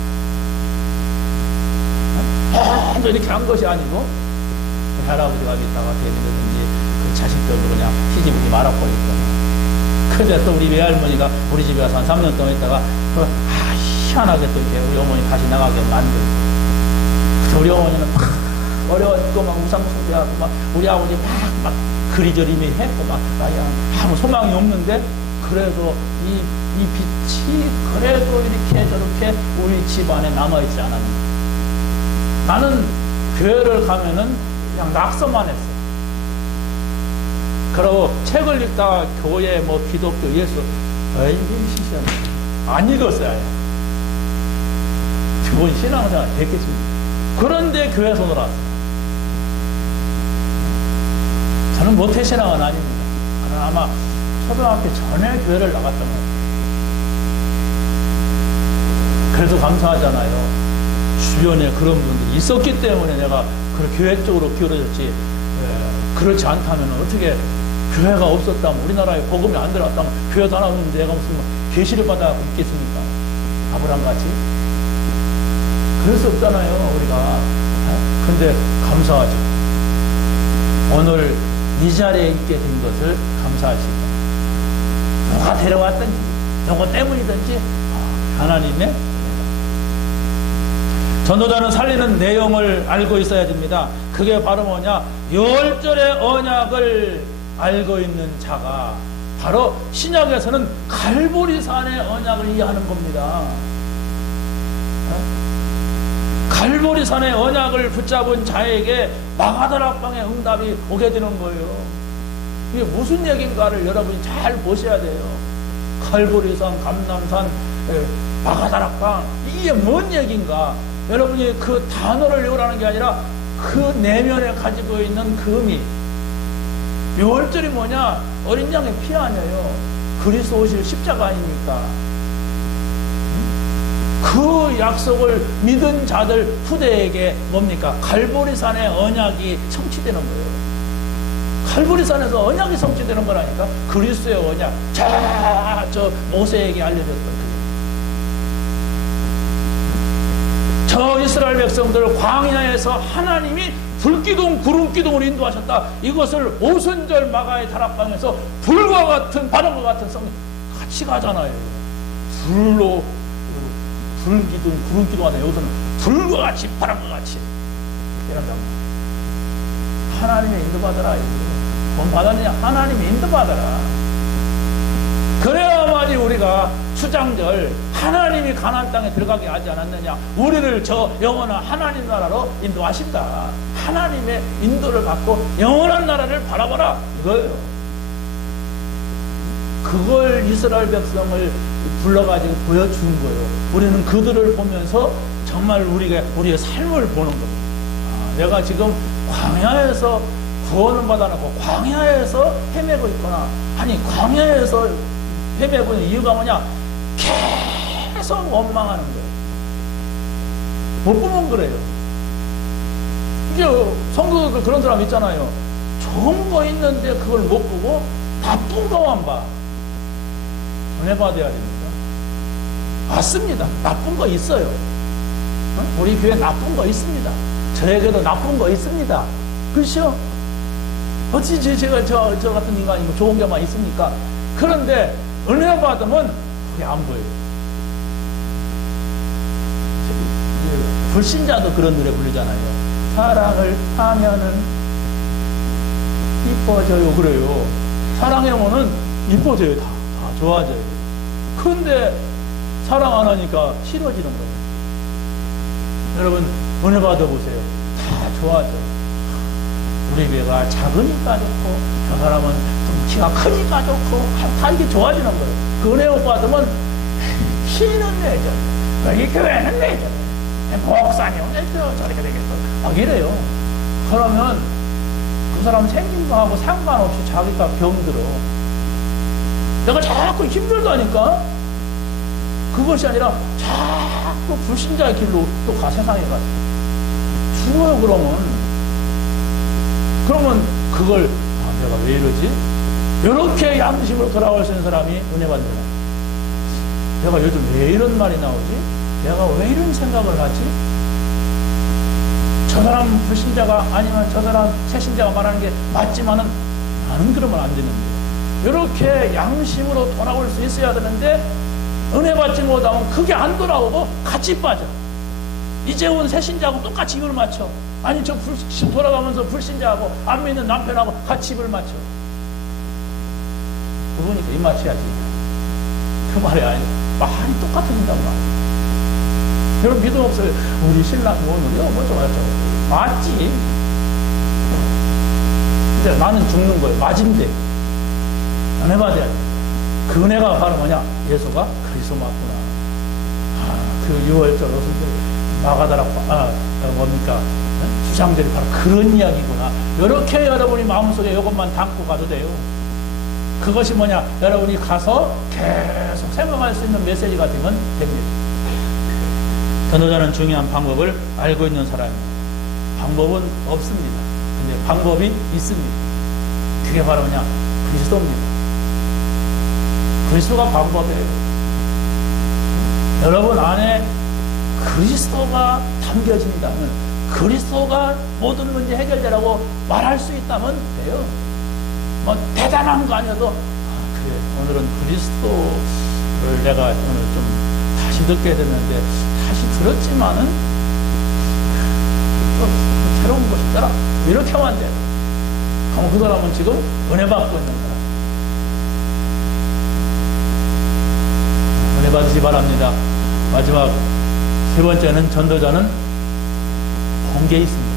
완전 이렇게 한 것이 아니고, 그 할아버지가 있다가 데리든지 그 자식들도 그냥 시집오지 말아버리고. 그런데 또 우리 외할머니가 우리 집에 와서 한 3년 동안 있다가, 희한하게 또 이렇게 우리 어머니 다시 나가게 만들고. 그래서 우리 어머니는 막 어려웠고, 막 우상숭배하고, 막 우리 아버지 막 그리저리미 했고, 막 아무 소망이 없는데, 그래도 이 빛이 그래도 이렇게 저렇게 우리 집안에 남아있지 않았는가. 나는 교회를 가면은 그냥 낙서만 했어. 그리고 책을 읽다가 교회 뭐 기독교 예수, 이게 시시하네. 안 읽었어요. 아예. 그건 신앙생활 됐겠습니다. 그런데 교회 손으로 왔어요. 저는 모태신앙은 아닙니다. 저는 아마 초등학교 전에 교회를 나갔던 거예요. 그래도 감사하잖아요. 주변에 그런 분들이 있었기 때문에 내가 그 교회 쪽으로 기울어졌지. 그렇지 않다면 어떻게 교회가 없었다면, 우리나라에 복음이 안 들어왔다면, 교회도 안 왔는데 내가 무슨 계시를 받아 있겠습니까? 아브라함 같이. 그럴 수 없잖아요, 우리가. 근데 감사하죠. 오늘 이 자리에 있게 된 것을 감사하시고, 누가 데려왔든지, 누구 때문이든지, 하나님의 전도자는 살리는 내용을 알고 있어야 됩니다. 그게 바로 뭐냐? 유월절의 언약을 알고 있는 자가 바로 신약에서는 갈보리산의 언약을 이해하는 겁니다. 갈보리산의 언약을 붙잡은 자에게 마가다락방의 응답이 오게 되는 거예요. 이게 무슨 얘기인가를 여러분이 잘 보셔야 돼요. 갈보리산, 감람산, 마가다락방, 이게 뭔 얘기인가? 여러분이 그 단어를 외우라는 게 아니라 그 내면에 가지고 있는 그 의미. 유월절이 뭐냐? 어린 양의 피 아니에요. 그리스도 오실 십자가 아닙니까? 그 약속을 믿은 자들 후대에게 뭡니까? 갈보리산의 언약이 성취되는 거예요. 갈보리산에서 언약이 성취되는 거라니까. 그리스도의 언약. 저 모세에게 알려졌던 그. 저 이스라엘 백성들을 광야에서 하나님이 불기둥, 구름기둥으로 인도하셨다. 이것을 오순절 마가의 다락방에서 불과 같은, 바람과 같은 성령 같이 가잖아요. 불로, 불기둥, 구름기둥 하다. 여기서는 불과 같이, 바람과 같이. 이런다고. 하나님의 인도받아라. 돈 받았느냐? 하나님의 인도받아라. 그래야만이 우리가 수장절 하나님이 가나안 땅에 들어가게 하지 않았느냐? 우리를 저 영원한 하나님 나라로 인도하신다. 하나님의 인도를 받고 영원한 나라를 바라봐라. 이거예요. 그걸 이스라엘 백성을 불러가지고 보여준 거예요. 우리는 그들을 보면서 정말 우리의 삶을 보는 겁니다. 내가 지금 광야에서 구원을 받아놓고 광야에서 헤매고 있거나, 아니 광야에서 헤매고 있는 이유가 뭐냐? 계속 원망하는 거예요. 못 보면 그래요. 이제 성도들 그런 사람 있잖아요. 좋은 거 있는데 그걸 못 보고 나쁜 거만 봐. 은혜 받아야 됩니다. 맞습니다. 나쁜 거 있어요. 우리 교회 나쁜 거 있습니다. 저에게도 나쁜 거 있습니다. 그렇죠? 어찌 제가 저 같은 인간이 뭐 좋은 게만 있습니까? 그런데 은혜 받으면 그게 안 보여요. 불신자도 그런 노래 부르잖아요. 사랑을 하면은 이뻐져요. 그래요. 사랑해보면은 이뻐져요. 다 좋아져요. 그런데 사랑 안 하니까 싫어지는 거예요. 여러분 은혜 받아보세요. 다 좋아져요. 우리 배가 작으니까 좋고 저 사람은 좀 키가 크니까 좋고 다 이게 좋아지는 거예요. 그 은혜 못 받으면 피는 내죠. 여기 교회는 내죠. 목사님 내죠. 저렇게 되겠어. 막 이래요. 그러면 그 사람 생긴 거하고 상관없이 자기가 병들어. 내가 자꾸 힘들다니까. 그것이 아니라 자꾸 불신자의 길로 또 가, 세상에 가서 죽어요. 그러면 그걸 내가 왜 이러지? 이렇게 양심으로 돌아올 수 있는 사람이 은혜 받는 사람. 내가 요즘 왜 이런 말이 나오지? 내가 왜 이런 생각을 하지? 저 사람 불신자가 아니면 저 사람 새신자가 말하는 게 맞지만은 나는 그러면 안 되는데. 이렇게 양심으로 돌아올 수 있어야 되는데 은혜 받지 못하면 그게 안 돌아오고 같이 빠져. 이제 온 새신자하고 똑같이 입을 맞춰. 아니 저 돌아가면서 불신자하고 안 믿는 남편하고 같이 입을 맞춰. 그러니까 입 맞춰야지. 그 말이 아니야. 말이 똑같아진단 말이야. 여러분 믿음 없어요. 우리 신랑 오늘요 뭐 좋아했죠. 맞지. 근데 나는 죽는 거예요. 맞은데 은혜 받아야 돼. 그 은혜가 바로 뭐냐? 예수가 그리스도 맞구나. 그 6월절 마가다라 뭡니까? 수장들이 바로 그런 이야기구나. 이렇게 여러분이 마음속에 이것만 담고 가도 돼요. 그것이 뭐냐? 여러분이 가서 계속 생각할 수 있는 메시지가 되면 됩니다. 전도자는 중요한 방법을 알고 있는 사람입니다. 방법은 없습니다. 근데 방법이 있습니다. 그게 바로 뭐냐? 그리스도입니다. 그리스도가 방법이에요. 여러분 안에 그리스도가 담겨진다면, 그리스도가 모든 문제 해결되라고 말할 수 있다면 돼요. 뭐 대단한 거 아니어도 그래 오늘은 그리스도를 내가 오늘 좀 다시 듣게 됐는데 다시 들었지만은 또 새로운 것이 있더라 이렇게 하면 안 돼요. 그럼 그 사람은 지금 은혜 받고 있는 거야. 은혜 받으시 바랍니다. 마지막 세 번째는 전도자는 본 게 있습니다.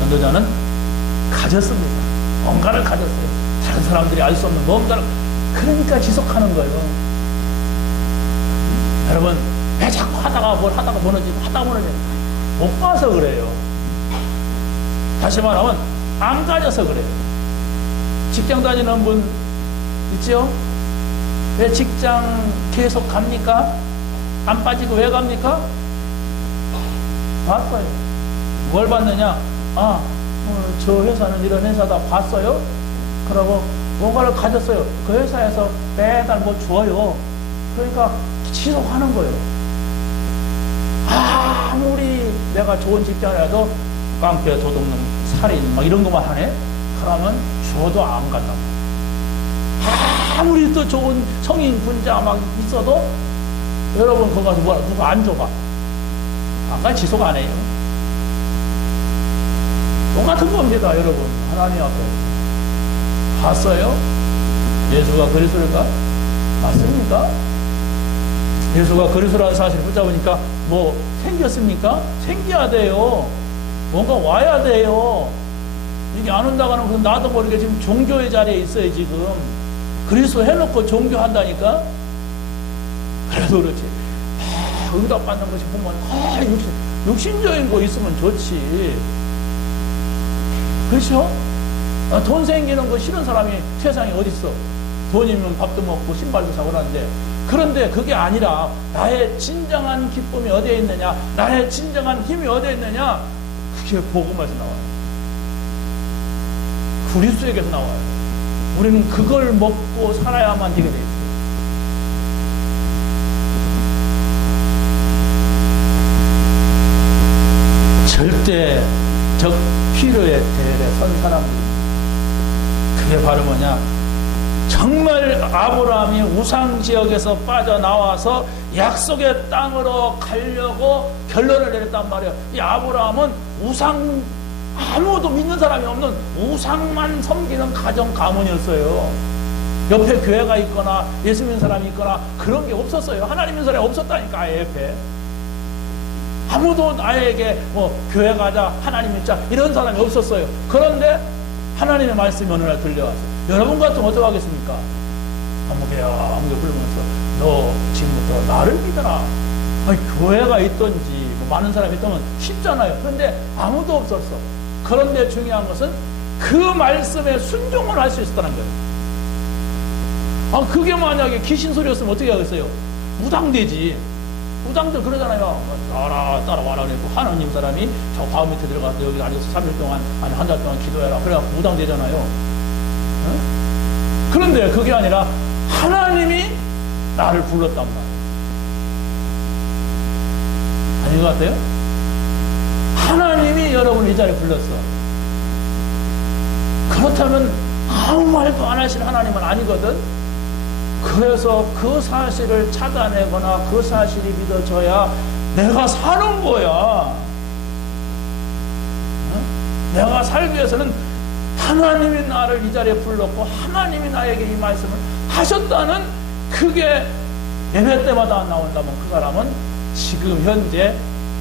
전도자는 가졌습니다. 뭔가를 가졌어요. 다른 사람들이 알 수 없는 뭔가를. 그러니까 지속하는 거예요. 여러분 왜 자꾸 하다가 무너지고 못 봐서 그래요. 다시 말하면 안 가져서 그래요. 직장 다니는 분 있지요? 왜 직장 계속 갑니까? 안 빠지고 왜 갑니까? 봤어요. 뭘 봤느냐? 저 회사는 이런 회사다 봤어요? 그러고 뭔가를 가졌어요. 그 회사에서 매달 뭐 줘요. 그러니까 지속하는 거예요. 아무리 내가 좋은 직장이라도 깡패, 도둑놈, 살인 막 이런 것만 하네? 그러면 줘도 안 간다고. 아무리 또 좋은 성인 군자 막 있어도 여러분 거기 가서 뭐라 누가 안 줘봐. 아까 지속 안 해요. 똑같은 겁니다, 여러분. 하나님 앞에. 봤어요? 예수가 그리스도인가? 맞습니까? 예수가 그리스도라는 사실을 붙잡으니까 뭐 생겼습니까? 생겨야 돼요. 뭔가 와야 돼요. 이게 안 온다고 하면 그럼 나도 모르게 지금 종교의 자리에 있어요, 지금. 그리스도 해놓고 종교한다니까? 그래도 그렇지. 응답받는 것이 보면, 육신적인 거 있으면 좋지. 그렇죠? 돈 생기는 거 싫은 사람이 세상에 어딨어? 돈이면 밥도 먹고 신발도 사고 하는데. 그런데 그게 아니라 나의 진정한 기쁨이 어디에 있느냐? 나의 진정한 힘이 어디에 있느냐? 그게 복음에서 나와요. 그리스도에게서 나와요. 우리는 그걸 먹고 살아야만 되게 돼 있어요. 절대적 필요의 대열에 선 사람들입니다. 그게 바로 뭐냐? 정말 아브라함이 우상 지역에서 빠져나와서 약속의 땅으로 가려고 결론을 내렸단 말이에요. 이 아브라함은 우상, 아무도 믿는 사람이 없는 우상만 섬기는 가정 가문이었어요. 옆에 교회가 있거나 예수 믿는 사람이 있거나 그런 게 없었어요. 하나님 믿는 사람이 없었다니까, 아예 옆에. 아무도 나에게 교회 가자, 하나님 믿자 이런 사람이 없었어요. 그런데 하나님의 말씀이 어느 날 들려왔어요. 여러분 같으면 어떻게 하겠습니까? 아무개야 아무개 부르면서 너 지금부터 나를 믿어라. 아니, 교회가 있던지 많은 사람이 있다면 쉽잖아요. 그런데 아무도 없었어. 그런데 중요한 것은 그 말씀에 순종을 할 수 있었다는 거예요. 그게 만약에 귀신 소리였으면 어떻게 하겠어요? 무당되지. 무당들 그러잖아요. 따라와라 그랬고, 하나님 사람이 저 바위 밑에 들어가서 여기 앉아서 3일 동안, 아니, 한 달 동안 기도해라. 그래갖고 무당되잖아요. 응? 그런데 그게 아니라 하나님이 나를 불렀단 말이에요. 아닌 것 같아요? 하나님이 여러분을 이 자리에 불렀어. 그렇다면 아무 말도 안 하신 하나님은 아니거든. 그래서 그 사실을 찾아내거나 그 사실이 믿어져야 내가 사는 거야. 내가 살기 위해서는 하나님이 나를 이 자리에 불렀고 하나님이 나에게 이 말씀을 하셨다는 그게 예배 때마다 나온다면 그 사람은 지금 현재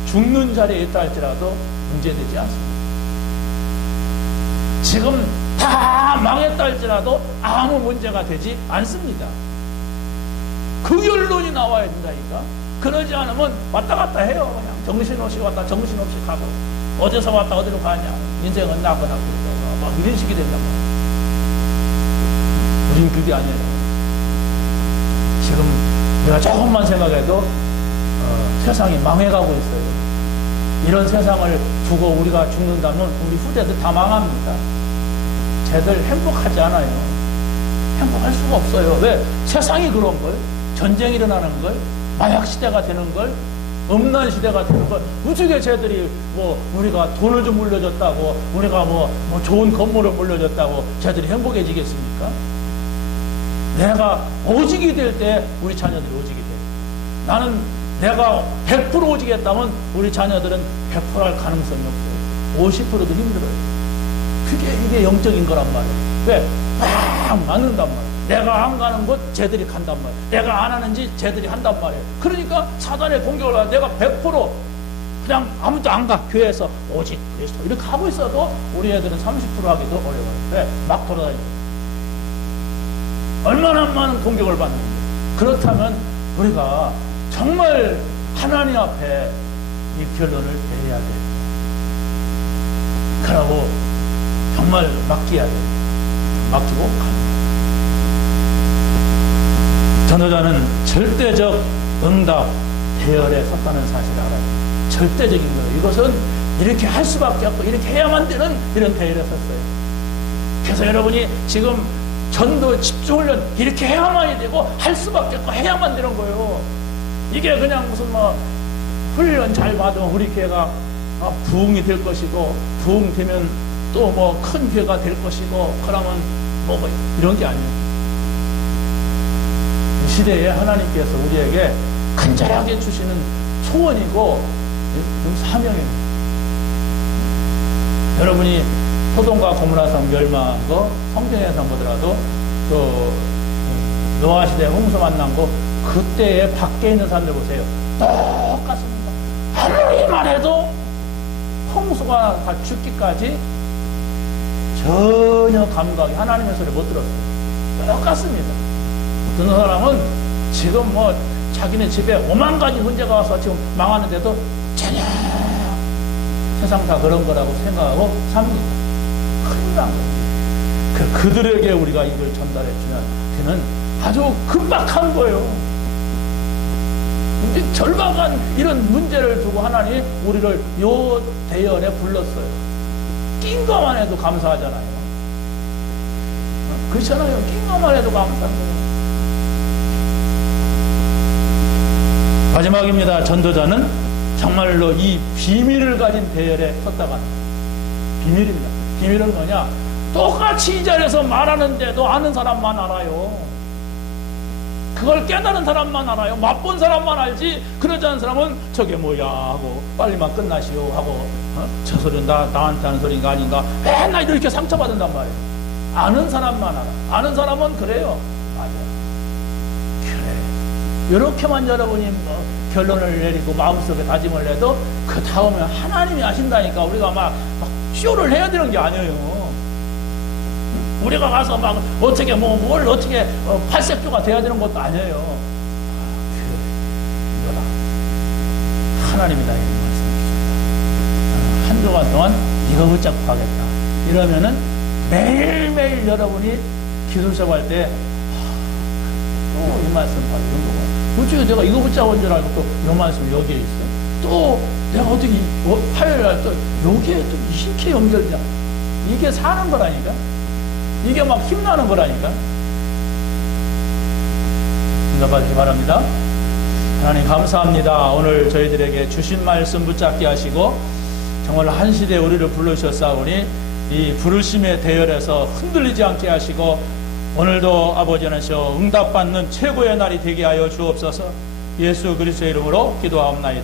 죽는 자리에 있다 할지라도 문제되지 않습니다. 지금 다 망했다 할지라도 아무 문제가 되지 않습니다. 그 결론이 나와야 된다니까. 그러지 않으면 왔다 갔다 해요. 그냥 정신없이 왔다 정신없이 가고, 어디서 왔다 어디로 가냐, 인생은 나거나 막 이런 식이 된단 말이에요. 우린 그게 아니에요. 지금 우리가 조금만 생각해도 세상이 망해가고 있어요. 이런 세상을 두고 우리가 죽는다면 우리 후대들 다 망합니다. 쟤들 행복하지 않아요. 행복할 수가 없어요. 왜? 세상이 그런 걸, 전쟁이 일어나는 걸, 마약 시대가 되는 걸, 음란 시대가 되는 걸, 어떻게 쟤들이 우리가 돈을 좀 물려줬다고, 우리가 좋은 건물을 물려줬다고 쟤들이 행복해지겠습니까? 내가 오직이 될 때 우리 자녀들이 오직이 돼. 나는 내가 100% 오직했다면 우리 자녀들은 100% 할 가능성이 없어요. 50%도 힘들어요. 이게 영적인 거란 말이에요. 왜? 막 맞는단 말이에요. 내가 안 가는 곳 쟤들이 간단 말이에요. 내가 안 하는지 쟤들이 한단 말이에요. 그러니까 사단의 공격을 하고 내가 100% 그냥 아무도 안 가. 교회에서 오직 그리스도 이렇게 하고 있어도 우리 애들은 30% 하기도 어려워요. 왜? 막 돌아다니고. 얼마나 많은 공격을 받는데. 그렇다면 우리가 정말 하나님 앞에 이 결론을 내려야 돼요. 그러고 정말 맡겨야 돼요. 맡기고 갑니다. 전도자는 절대적 응답 대열에 섰다는 사실을 알아요. 절대적인 거예요. 이것은 이렇게 할 수밖에 없고 이렇게 해야만 되는 이런 대열에 섰어요. 그래서 여러분이 지금 전도 집중훈련 이렇게 해야만이 되고 할 수밖에 없고 해야만 되는 거예요. 이게 그냥 무슨 훈련 잘 받으면 우리 교회가 부흥이 될 것이고, 부흥되면 또 큰 교회가 될 것이고, 그러면 이런 게 아니에요. 이 시대에 하나님께서 우리에게 간절하게 주시는 소원이고 사명입니다. 여러분이 소돔과 고모라성 멸망한 거 성경에서 보더라도 또 노아 시대 홍수 만난 거 그때에 밖에 있는 사람들 보세요. 똑같습니다. 아무리 말해도 홍수가 다 죽기까지 전혀 감각이 하나님의 소리 못 들었어요. 똑같습니다. 어떤 사람은 지금 자기네 집에 5만 가지 문제가 와서 지금 망하는데도 전혀 세상 다 그런 거라고 생각하고 삽니다. 큰일 난 거예요. 그들에게 우리가 이걸 전달해 주면 그는 아주 급박한 거예요. 이제 절박한 이런 문제를 두고 하나님이 우리를 요 대열에 불렀어요. 낀 것만 해도 감사하잖아요. 그렇잖아요. 낀 것만 해도 감사한 거예요. 마지막입니다. 전도자는 정말로 이 비밀을 가진 대열에 섰다가 비밀입니다. 비밀은 뭐냐? 똑같이 이 자리에서 말하는데도 아는 사람만 알아요. 그걸 깨달은 사람만 알아요. 맛본 사람만 알지. 그러지 않은 사람은 저게 뭐야 하고 빨리만 끝나시오 하고 저 소리는 나한테 하는 소리인가 아닌가 맨날 이렇게 상처받는단 말이에요. 아는 사람만 알아. 아는 사람은 그래요. 맞아요. 그래. 이렇게만 여러분이 결론을 내리고 마음속에 다짐을 해도 그 다음에 하나님이 하신다니까 우리가 막 쇼를 해야 되는 게 아니에요. 우리가 가서 막 어떻게 뭘 어떻게 팔색조가 돼야 되는 것도 아니에요. 이거다. 하나님이 나에게 말씀하십니다. 한 주간 동안 이거 붙잡고 가겠다. 이러면은 매일매일 여러분이 기도 수업할 때 또 이 말씀 봐요. 이런 거. 어떻게 내가 이거 붙잡은 줄 알고 또 이 말씀 여기에 있어. 또 내가 어떻게 화요일 날 또 여기에 또 이렇게 연결되냐. 이게 사는 거라니까. 이게 막 힘나는 거라니까. 응답하시기 바랍니다. 하나님 감사합니다. 오늘 저희들에게 주신 말씀 붙잡게 하시고 정말 한 시대에 우리를 부르셨사오니 이 부르심의 대열에서 흔들리지 않게 하시고 오늘도 아버지 하나시여 응답받는 최고의 날이 되게 하여 주옵소서. 예수 그리스도의 이름으로 기도하옵나이다.